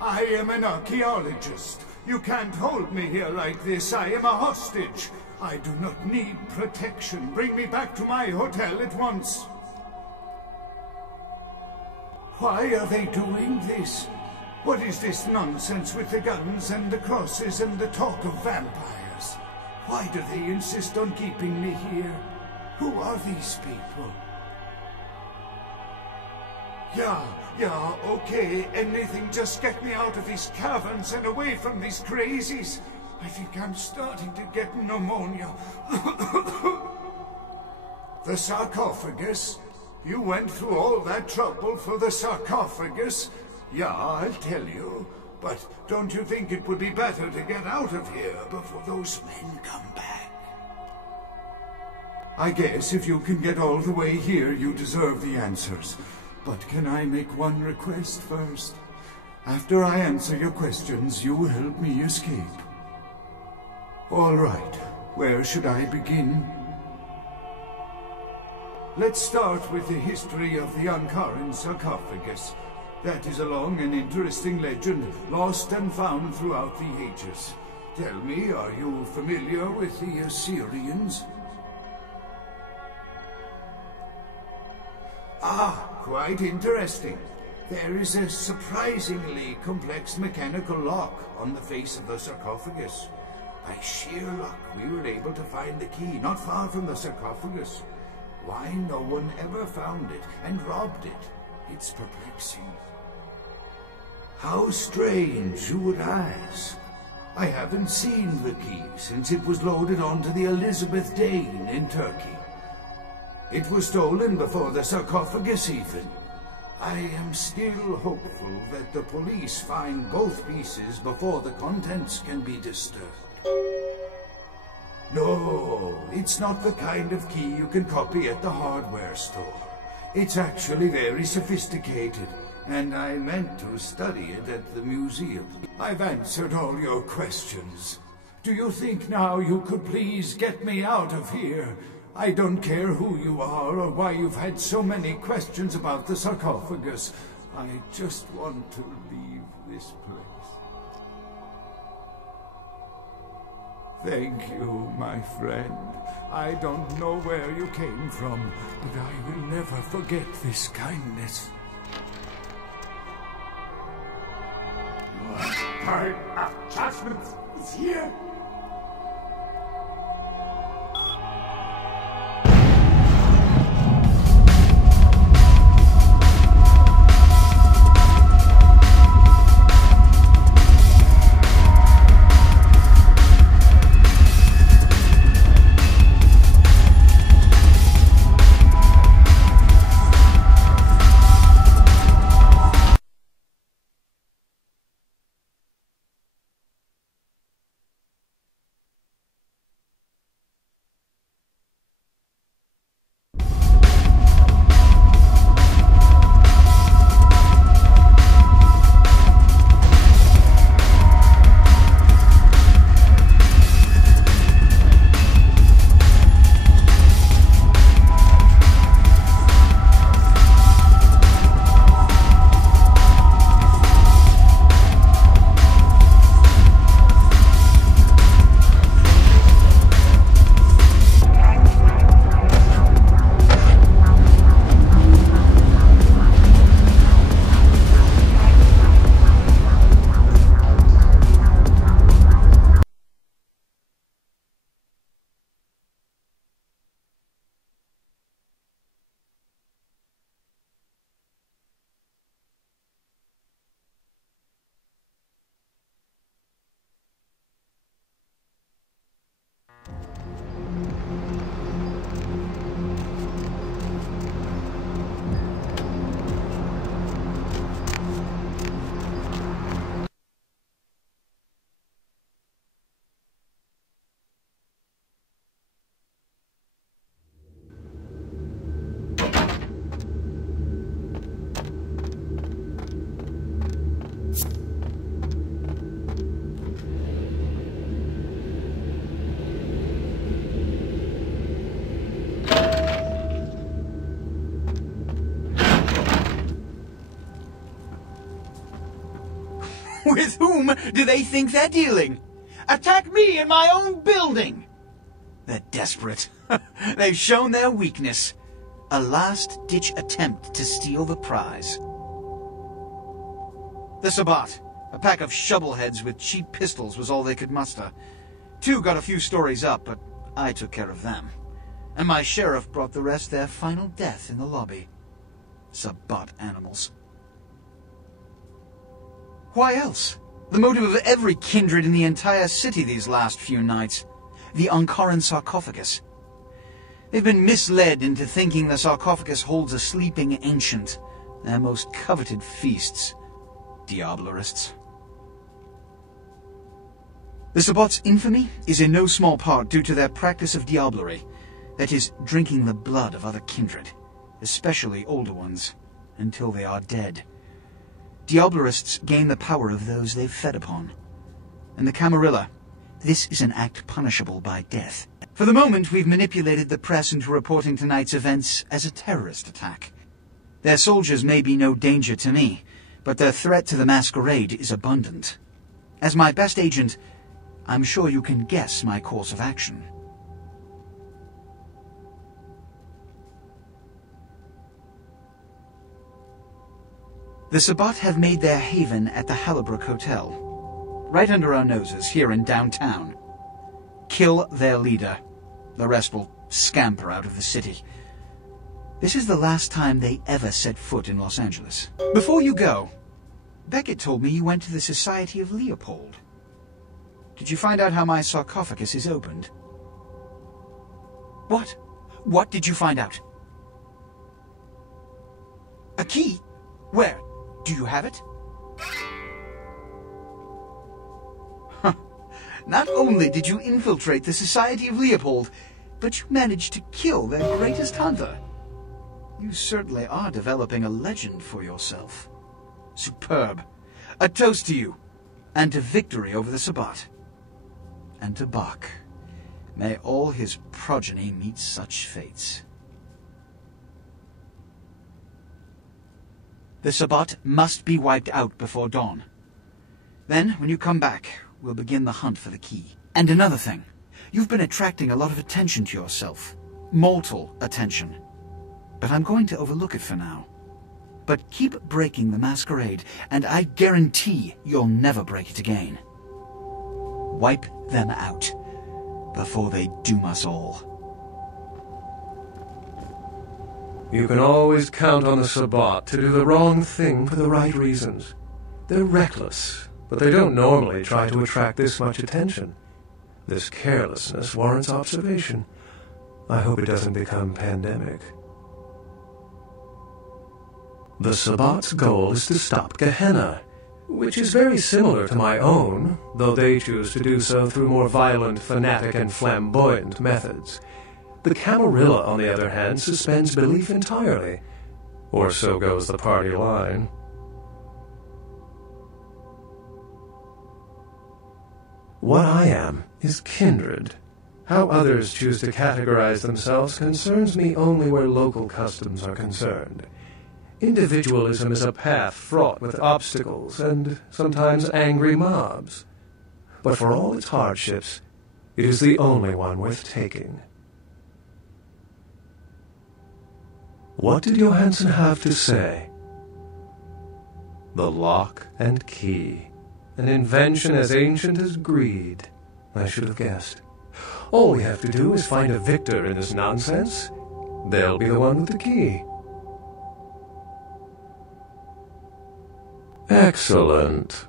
I am an archaeologist. You can't hold me here like this. I am a hostage. I do not need protection. Bring me back to my hotel at once. Why are they doing this? What is this nonsense with the guns and the crosses and the talk of vampires? Why do they insist on keeping me here? Who are these people? Yeah, okay, anything, just get me out of these caverns and away from these crazies. I think I'm starting to get pneumonia. The sarcophagus? You went through all that trouble for the sarcophagus? Yeah, I'll tell you. But don't you think it would be better to get out of here before those men come back? I guess if you can get all the way here, you deserve the answers. But can I make one request first? After I answer your questions, you will help me escape. All right. Where should I begin? Let's start with the history of the Ankaran sarcophagus. That is a long and interesting legend, lost and found throughout the ages. Tell me, are you familiar with the Assyrians? Ah, quite interesting. There is a surprisingly complex mechanical lock on the face of the sarcophagus. By sheer luck, we were able to find the key not far from the sarcophagus. Why no one ever found it and robbed it? It's perplexing. How strange, you would ask. I haven't seen the key since it was loaded onto the Elizabeth Dane in Turkey. It was stolen before the sarcophagus even. I am still hopeful that the police find both pieces before the contents can be disturbed. No, it's not the kind of key you can copy at the hardware store. It's actually very sophisticated, and I meant to study it at the museum. I've answered all your questions. Do you think now you could please get me out of here? I don't care who you are or why you've had so many questions about the sarcophagus. I just want to leave this place. Thank you, my friend. I don't know where you came from, but I will never forget this kindness. Time of judgment is here. With whom do they think they're dealing? Attack me in my own building! They're desperate. They've shown their weakness. A last-ditch attempt to steal the prize. The Sabbat, a pack of shovelheads with cheap pistols, was all they could muster. 2 got a few stories up, but I took care of them. And my sheriff brought the rest their final death in the lobby. Sabbat animals. Why else? The motive of every kindred in the entire city these last few nights. The Ankaran sarcophagus. They've been misled into thinking the sarcophagus holds a sleeping ancient, their most coveted feasts. Diablerists. The Sabbat's infamy is in no small part due to their practice of diablerie, that is, drinking the blood of other kindred, especially older ones, until they are dead. Diablerists gain the power of those they've fed upon. And the Camarilla, this is an act punishable by death. For the moment, we've manipulated the press into reporting tonight's events as a terrorist attack. Their soldiers may be no danger to me, but their threat to the masquerade is abundant. As my best agent, I'm sure you can guess my course of action. The Sabbat have made their haven at the Hallibrook Hotel, right under our noses here in downtown. Kill their leader. The rest will scamper out of the city. This is the last time they ever set foot in Los Angeles. Before you go, Beckett told me you went to the Society of Leopold. Did you find out how my sarcophagus is opened? What? What did you find out? A key? Where? Do you have it? Huh. Not only did you infiltrate the Society of Leopold, but you managed to kill their greatest hunter. You certainly are developing a legend for yourself. Superb. A toast to you, and to victory over the Sabbat. And to Bach. May all his progeny meet such fates. The Sabbat must be wiped out before dawn. Then, when you come back, we'll begin the hunt for the key. And another thing. You've been attracting a lot of attention to yourself. Mortal attention. But I'm going to overlook it for now. But keep breaking the masquerade, and I guarantee you'll never break it again. Wipe them out before they doom us all. You can always count on the Sabbat to do the wrong thing for the right reasons. They're reckless, but they don't normally try to attract this much attention. This carelessness warrants observation. I hope it doesn't become pandemic. The Sabbat's goal is to stop Gehenna, which is very similar to my own, though they choose to do so through more violent, fanatic, and flamboyant methods. The Camarilla, on the other hand, suspends belief entirely, or so goes the party line. What I am is kindred. How others choose to categorize themselves concerns me only where local customs are concerned. Individualism is a path fraught with obstacles and sometimes angry mobs. But for all its hardships, it is the only one worth taking. What did Johansson have to say? The lock and key. An invention as ancient as greed. I should have guessed. All we have to do is find a victor in this nonsense. They'll be the one with the key. Excellent.